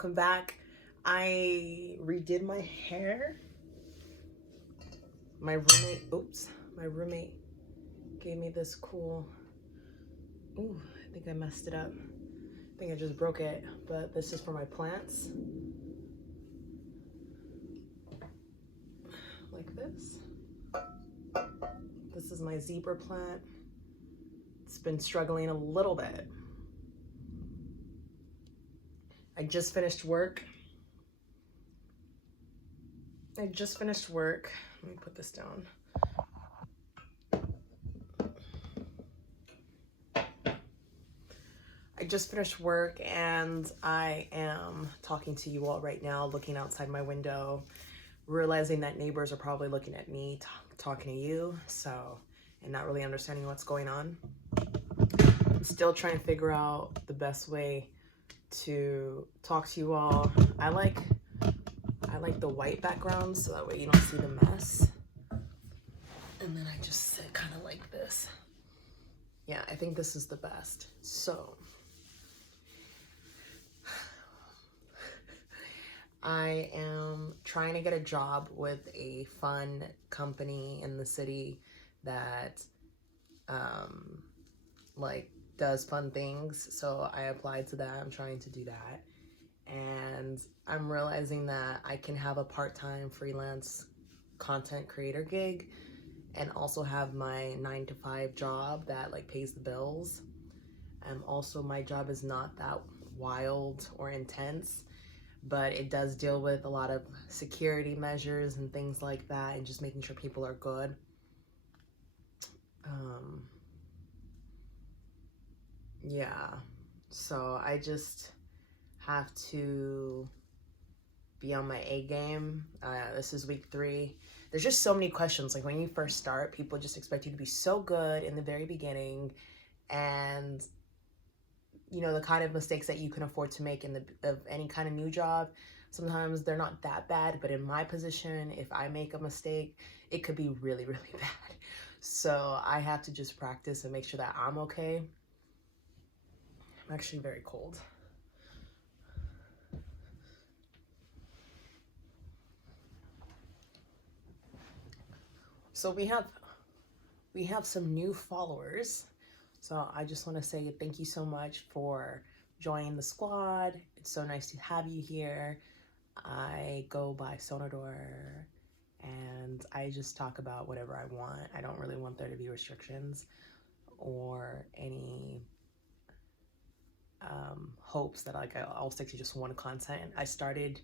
welcome back. I redid my hair. My roommate gave me this cool, ooh, I think I messed it up. I think I just broke it, but this is for my plants. Like this. This is my zebra plant. It's been struggling a little bit. I just finished work. Let me put this down. I just finished work and I am talking to you all right now, looking outside my window, realizing that neighbors are probably looking at me, talking to you, and not really understanding what's going on. I'm still trying to figure out the best way to talk to you all. I like the white background so that way you don't see the mess. And then I just sit kind of like this. Yeah, I think this is the best. So I am trying to get a job with a fun company in the city that does fun things. So I applied to that. I'm trying to do that. And I'm realizing that I can have a part-time freelance content creator gig and also have my 9-to-5 job that pays the bills. Also, my job is not that wild or intense, but it does deal with a lot of security measures and things like that, and just making sure people are good. Yeah, so I just have to be on my A game. This is week 3. There's just so many questions. Like when you first start, people just expect you to be so good in the very beginning, and the kind of mistakes that you can afford to make of any kind of new job, sometimes they're not that bad, but in my position, if I make a mistake, it could be really, really bad. So I have to just practice and make sure that I'm okay. I'm actually very cold. So we have some new followers. So I just want to say thank you so much for joining the squad. It's so nice to have you here. I go by Sonador and I just talk about whatever I want. I don't really want there to be restrictions or any hopes that I'll stick to just one content. I started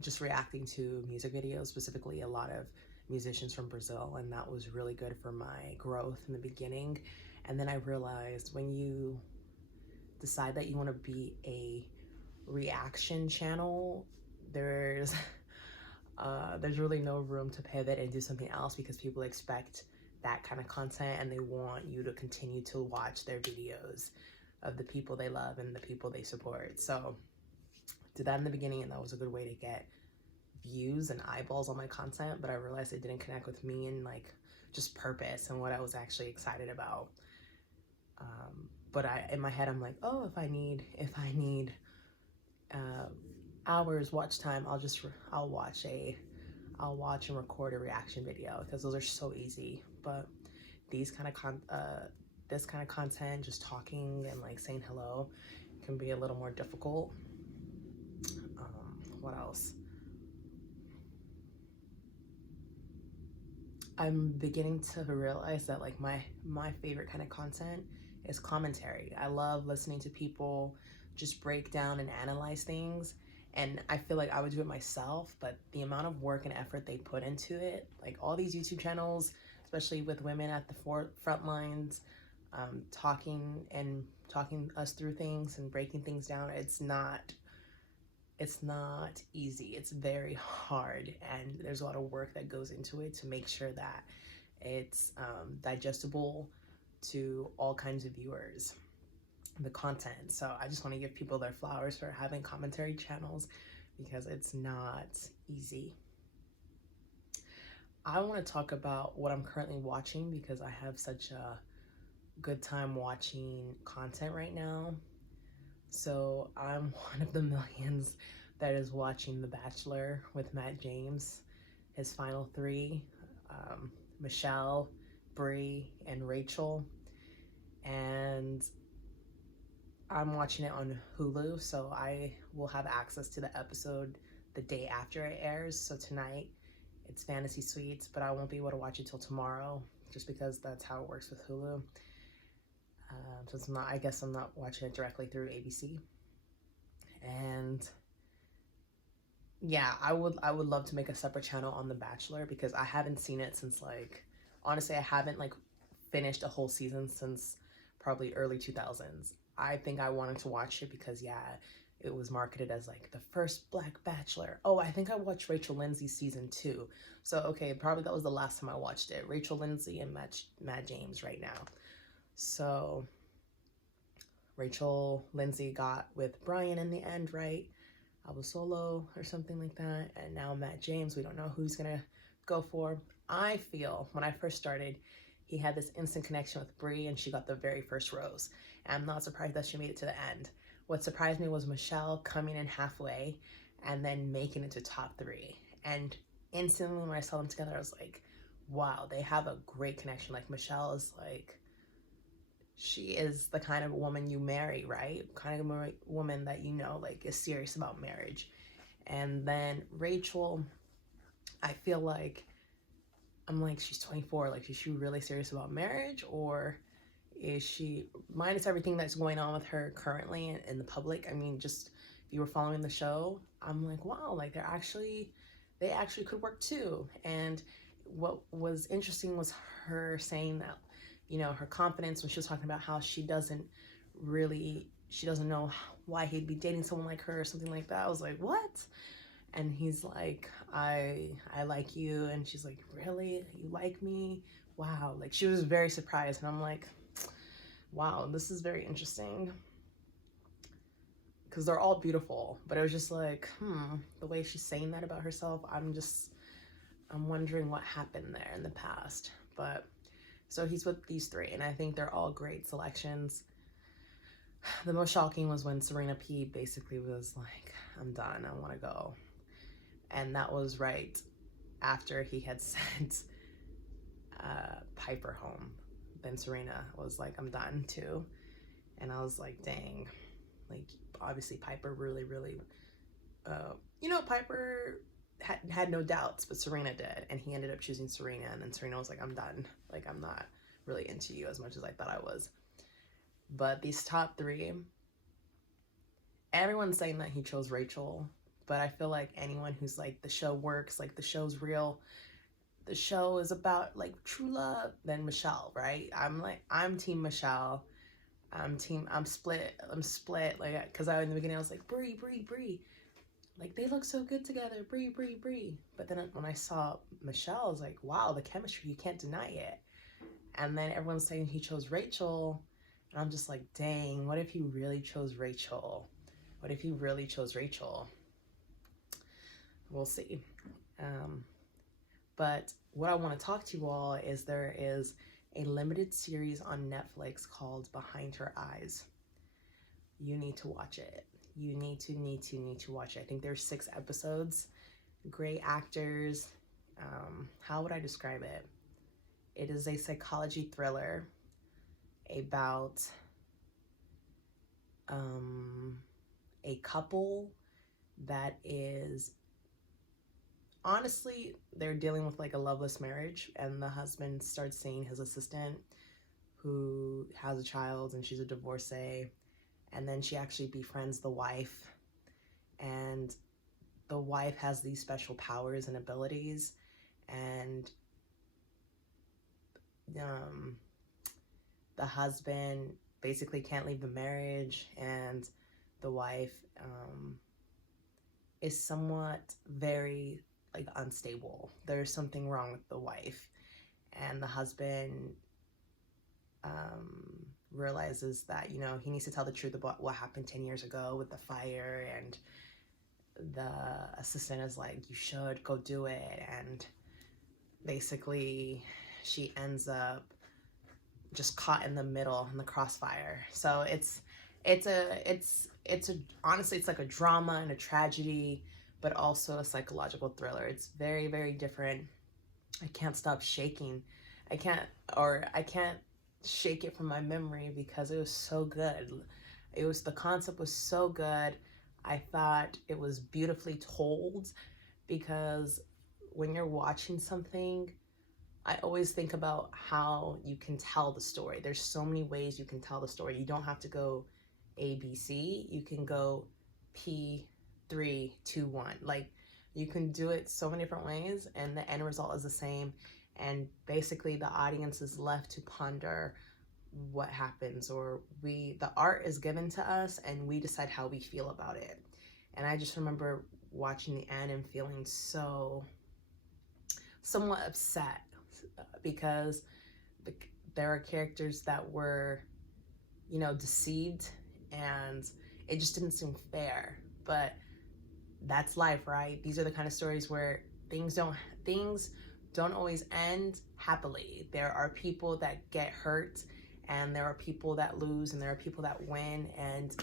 just reacting to music videos, specifically a lot of musicians from Brazil, and that was really good for my growth in the beginning. And then I realized when you decide that you want to be a reaction channel, there's really no room to pivot and do something else, because people expect that kind of content and they want you to continue to watch their videos of the people they love and the people they support. So I did that in the beginning, and that was a good way to get views and eyeballs on my content, but I realized it didn't connect with me and just purpose and what I was actually excited about. But in my head, I'm like, oh, if I need hours watch time, I'll watch and record a reaction video, because those are so easy. But this kind of content, just talking and saying hello, can be a little more difficult. What else? I'm beginning to realize that my favorite kind of content is commentary. I love listening to people just break down and analyze things, and I feel like I would do it myself, but the amount of work and effort they put into it, all these YouTube channels, especially with women at the front lines, talking us through things and breaking things down, it's not easy. It's very hard, and there's a lot of work that goes into it to make sure that it's digestible to all kinds of viewers, the content. So I just want to give people their flowers for having commentary channels, because it's not easy. I want to talk about what I'm currently watching, because I have such a good time watching content right now. So I'm one of the millions that is watching The Bachelor with Matt James, his final three, um, Michelle, Bree, and Rachel. And I'm watching it on Hulu, so I will have access to the episode the day after it airs. So tonight it's Fantasy Suites, but I won't be able to watch it till tomorrow, just because that's how it works with Hulu. So it's not, I guess I'm not watching it directly through ABC. And yeah, I would love to make a separate channel on The Bachelor, because I haven't seen it since, like, honestly, I haven't like finished a whole season since probably early 2000s. I think I wanted to watch it because, yeah, it was marketed as like the first Black Bachelor. Oh, I think I watched Rachel Lindsay's season 2. So okay, probably that was the last time I watched it. Rachel Lindsay and Matt James right now. So Rachel Lindsay got with Brian in the end, right? I was solo or something like that. And now Matt James, we don't know who's gonna go for. I feel when I first started, he had this instant connection with Brie, and she got the very first rose. And I'm not surprised that she made it to the end. What surprised me was Michelle coming in halfway and then making it to top 3. And instantly when I saw them together, I was like, wow, they have a great connection. Like, Michelle is like, she is the kind of woman you marry, right? Kind of woman that, you know, like, is serious about marriage. And then Rachel, I feel like, I'm like, she's 24. Like, is she really serious about marriage? Or is she, minus everything that's going on with her currently in the public? I mean, just if you were following the show, I'm like, wow, like, they actually could work too. And what was interesting was her saying that, you know, her confidence when she was talking about how she doesn't know why he'd be dating someone like her or something like that. I was like, what? And he's like, I like you. And she's like, really? You like me? Wow. Like, she was very surprised. And I'm like, wow, this is very interesting. Because they're all beautiful. But it was just like, the way she's saying that about herself, I'm wondering what happened there in the past. But so he's with these 3, and I think they're all great selections. The most shocking was when Serena P basically was like, I'm done, I want to go. And that was right after he had sent Piper home. Then Serena was like, I'm done too. And I was like, dang. Like, obviously Piper really, Piper had no doubts, but Serena did. And he ended up choosing Serena. And then Serena was like, I'm done. Like, I'm not really into you as much as I thought I was. But these top 3, everyone's saying that he chose Rachel. But I feel like anyone who's like, the show works, like, the show's real, the show is about like true love, then Michelle, right? I'm team Michelle. I'm split. Like, because in the beginning I was like, Brie. Like, they look so good together, Brie. But then when I saw Michelle, I was like, wow, the chemistry, you can't deny it. And then everyone's saying he chose Rachel. And I'm just like, dang, what if he really chose Rachel? We'll see. But what I want to talk to you all is there is a limited series on Netflix called Behind Her Eyes. You need to watch it. You need to watch it. I think there's 6 episodes. Great actors. How would I describe it? It is a psychology thriller about a couple that is, honestly, they're dealing with like a loveless marriage, and the husband starts seeing his assistant who has a child, and she's a divorcee, and then she actually befriends the wife, and the wife has these special powers and abilities, and the husband basically can't leave the marriage, and the wife is somewhat very like unstable. There's something wrong with the wife, and the husband realizes that, you know, he needs to tell the truth about what happened 10 years ago with the fire, and the assistant is like, you should go do it, and basically she ends up just caught in the middle in the crossfire. So it's it's a honestly it's like a drama and a tragedy, but also a psychological thriller. It's very, very different. I can't stop shaking. I can't I can't shake it from my memory because it was so good. The concept was so good. I thought it was beautifully told because when you're watching something, I always think about how you can tell the story. There's so many ways you can tell the story. You don't have to go ABC. You can go P3 2 1. Like, you can do it so many different ways, and the end result is the same. And basically, the audience is left to ponder what happens, or the art is given to us, and we decide how we feel about it. And I just remember watching the end and feeling somewhat upset because the, there are characters that were, deceived, and it just didn't seem fair. But that's life, right? These are the kind of stories where things don't always end happily. There are people that get hurt, and there are people that lose, and there are people that win, and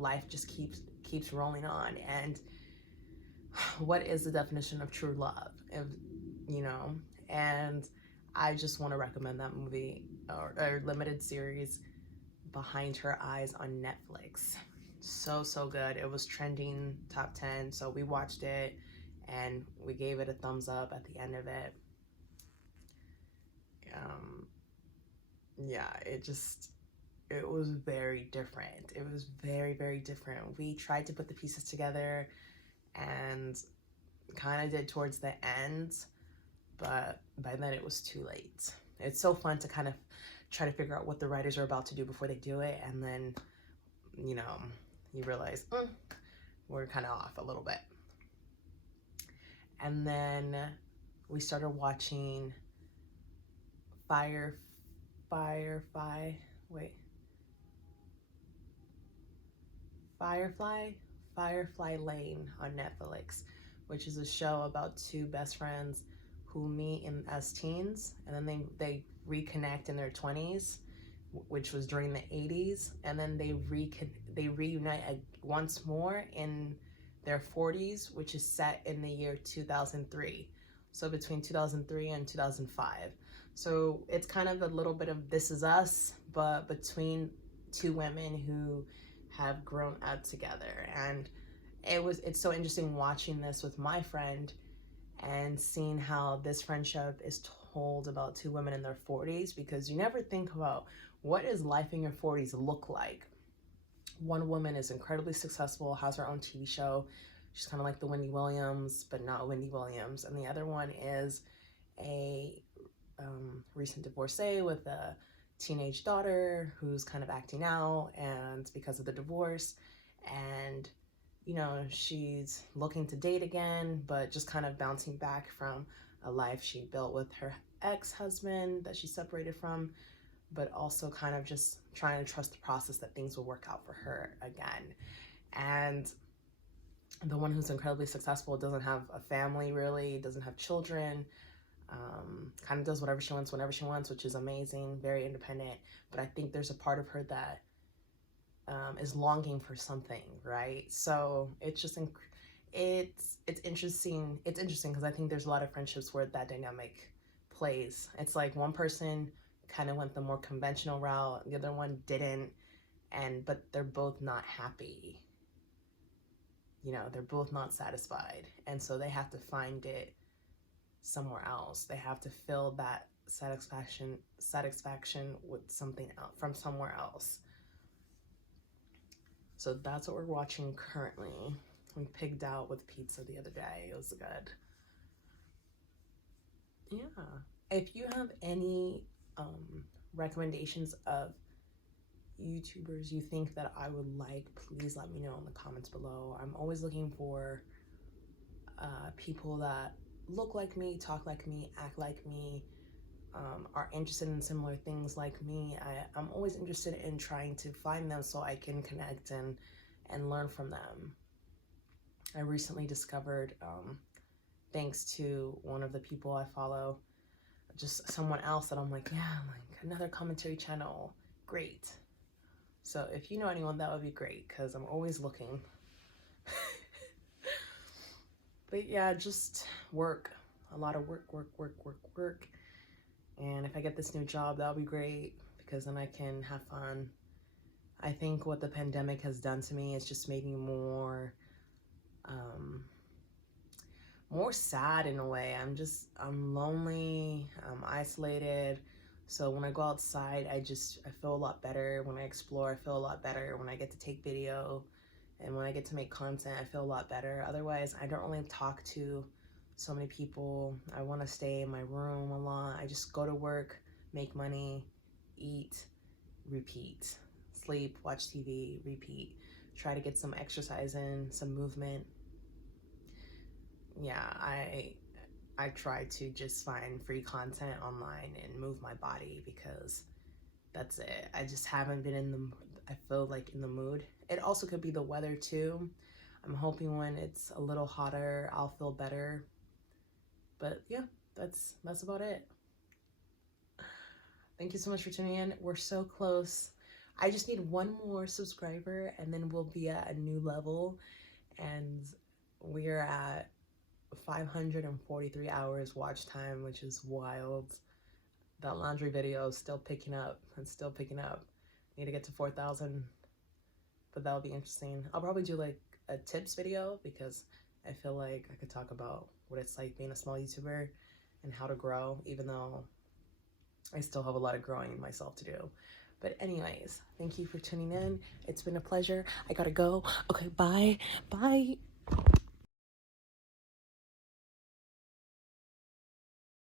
life just keeps rolling on. And what is the definition of true love? If, you know, and I just want to recommend that movie or limited series, Behind Her Eyes, on Netflix. So good. It was trending top 10, so we watched it and we gave it a thumbs up at the end of it. Yeah, it was very different. It was very, very different. We tried to put the pieces together and kind of did towards the end, but by then it was too late. It's so fun to kind of try to figure out what the writers are about to do before they do it, and then you realize we're kind of off a little bit. And then we started watching Firefly Lane on Netflix, which is a show about two best friends who meet as teens, and then they reconnect in their 20s, which was during the 80s, and then they reunite once more in their 40s, which is set in the year 2003. So between 2003 and 2005. So it's kind of a little bit of This Is Us, but between two women who have grown up together. And it's so interesting watching this with my friend and seeing how this friendship is told about two women in their 40s, because you never think about what is life in your 40s look like. One woman is incredibly successful, has her own TV show. She's kind of like the Wendy Williams, but not Wendy Williams. And the other one is a recent divorcee with a teenage daughter who's kind of acting out and because of the divorce. And she's looking to date again, but just kind of bouncing back from a life she built with her ex-husband that she separated from, but also kind of just trying to trust the process that things will work out for her again. And the one who's incredibly successful doesn't have a family, really, doesn't have children, kind of does whatever she wants whenever she wants, which is amazing, very independent. But I think there's a part of her that is longing for something, right? So it's just it's interesting. It's interesting because I think there's a lot of friendships where that dynamic plays. It's like one person kind of went the more conventional route, the other one didn't, but they're both not happy. They're both not satisfied, and so they have to find it somewhere else. They have to fill that satisfaction with something else, from somewhere else. So that's what we're watching currently. We pigged out with pizza the other day. It was good. Yeah. If you have any recommendations of YouTubers you think that I would like, please let me know in the comments below. I'm always looking for people that look like me, talk like me, act like me, are interested in similar things like me. I'm always interested in trying to find them so I can connect and learn from them. I recently discovered, thanks to one of the people I follow, just someone else that I'm like, yeah, like another commentary channel, great. So if you know anyone, that would be great, because I'm always looking. But yeah, just work. A lot of work, work, work, work, work. And if I get this new job, that'll be great, because then I can have fun. I think what the pandemic has done to me is just made me more more sad in a way. I'm lonely, I'm isolated. So when I go outside, I feel a lot better. When I explore, I feel a lot better. When I get to take video and when I get to make content, I feel a lot better. Otherwise, I don't really talk to so many people. I want to stay in my room a lot. I just go to work, make money, eat, repeat, sleep, watch TV, repeat, try to get some exercise in, some movement. Yeah, I try to just find free content online and move my body, because that's it. I just haven't been I feel like in the mood. It also could be the weather too. I'm hoping when it's a little hotter, I'll feel better. But yeah, that's about it. Thank you so much for tuning in. We're so close. I just need one more subscriber and then we'll be at a new level. And we're at 543 hours watch time, which is wild. That laundry video is still picking up. It's still picking up. Need to get to 4,000, but that'll be interesting. I'll probably do like a tips video, because I feel like I could talk about what it's like being a small YouTuber and how to grow, even though I still have a lot of growing myself to do. But anyways, thank you for tuning in. It's been a pleasure. I gotta go. Okay, bye. Bye.